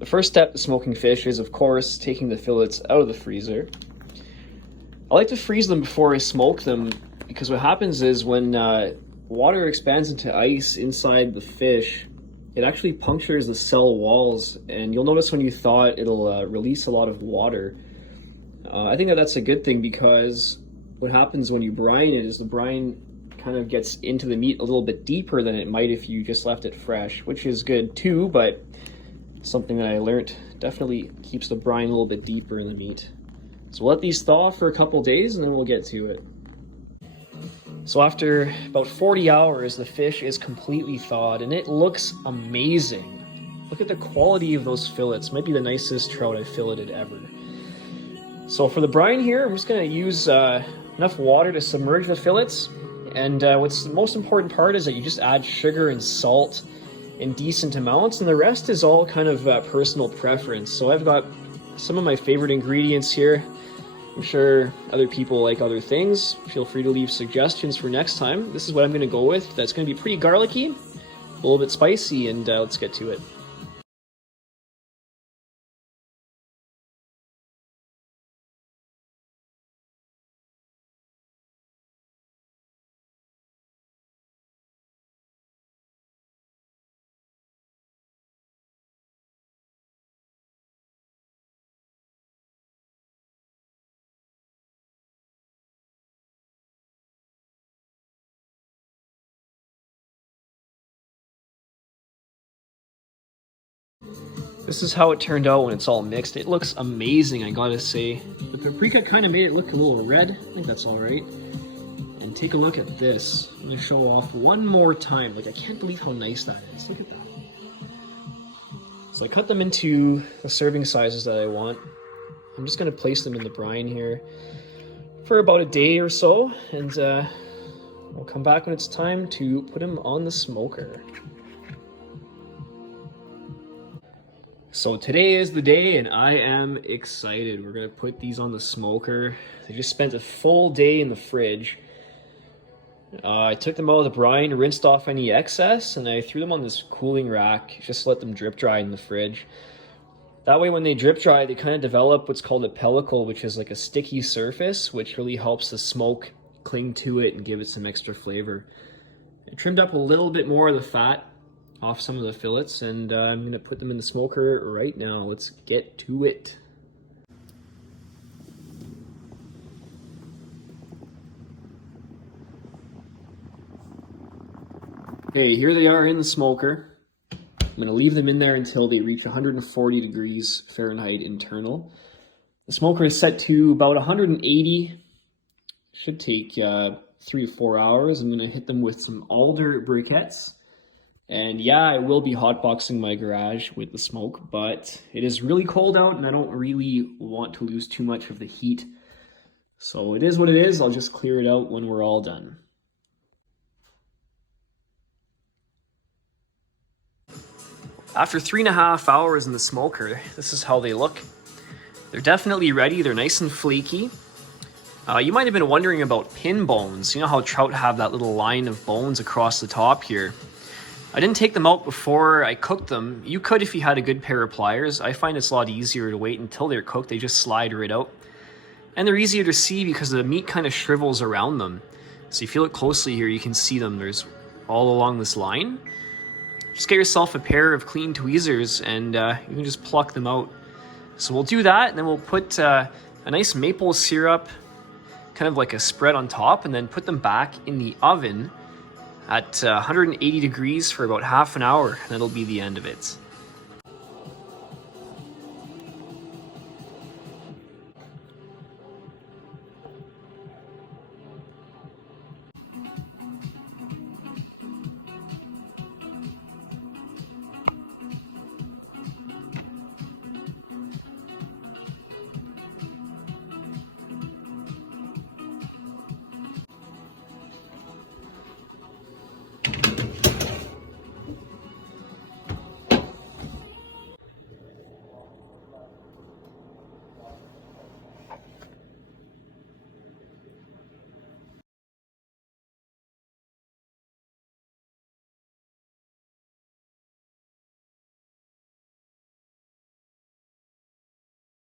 The first step to smoking fish is, of course, taking the fillets out of the freezer. I like to freeze them before I smoke them because what happens is when water expands into ice inside the fish, it actually punctures the cell walls, and you'll notice when you thaw it, it'll release a lot of water. I think that that's a good thing because what happens when you brine it is the brine kind of gets into the meat a little bit deeper than it might if you just left it fresh, which is good too, but something that I learned definitely keeps the brine a little bit deeper in the meat. So we'll let these thaw for a couple days and then we'll get to it. So after about 40 hours, the fish is completely thawed and it looks amazing. Look at the quality of those fillets. Might be the nicest trout I've filleted ever. So for the brine here, I'm just gonna use enough water to submerge the fillets. And what's the most important part is that you just add sugar and salt in decent amounts, and the rest is all kind of personal preference. So I've got some of my favorite ingredients here. I'm sure other people like other things. Feel free to leave suggestions for next time. This is what I'm going to go with. That's going to be pretty garlicky, a little bit spicy, and let's get to it. This is how it turned out when it's all mixed. It looks amazing, I gotta say. The paprika kind of made it look a little red. I think that's all right. And take a look at this. I'm gonna show off one more time. Like, I can't believe how nice that is. Look at that. So I cut them into the serving sizes that I want. I'm just gonna place them in the brine here for about a day or so, and we'll come back when it's time to put them on the smoker. So today is the day and I am excited. We're gonna put these on the smoker. They just spent a full day in the fridge. I took them out of the brine, rinsed off any excess, and I threw them on this cooling rack just to let them drip dry in the fridge. That way when they drip dry, they kind of develop what's called a pellicle, which is like a sticky surface, which really helps the smoke cling to it and give it some extra flavor. I trimmed up a little bit more of the fat off some of the fillets, and I'm gonna put them in the smoker right now. Let's get to it. Okay, here they are in the smoker. I'm gonna leave them in there until they reach 140 degrees Fahrenheit internal. The smoker is set to about 180. Should take 3 to 4 hours. I'm gonna hit them with some alder briquettes. And yeah, I will be hotboxing my garage with the smoke, but it is really cold out and I don't really want to lose too much of the heat. So it is what it is. I'll just clear it out when we're all done. After 3.5 hours in the smoker, this is how they look. They're definitely ready. They're nice and flaky. You might have been wondering about pin bones. You know how trout have that little line of bones across the top here. I didn't take them out before I cooked them. You could if you had a good pair of pliers. I find it's a lot easier to wait until they're cooked. They just slide right out. And they're easier to see because the meat kind of shrivels around them. So if you look closely here, you can see them. There's all along this line. Just get yourself a pair of clean tweezers and you can just pluck them out. So we'll do that, and then we'll put a nice maple syrup, kind of like a spread on top, and then put them back in the oven at 180 degrees for about half an hour, and that'll be the end of it.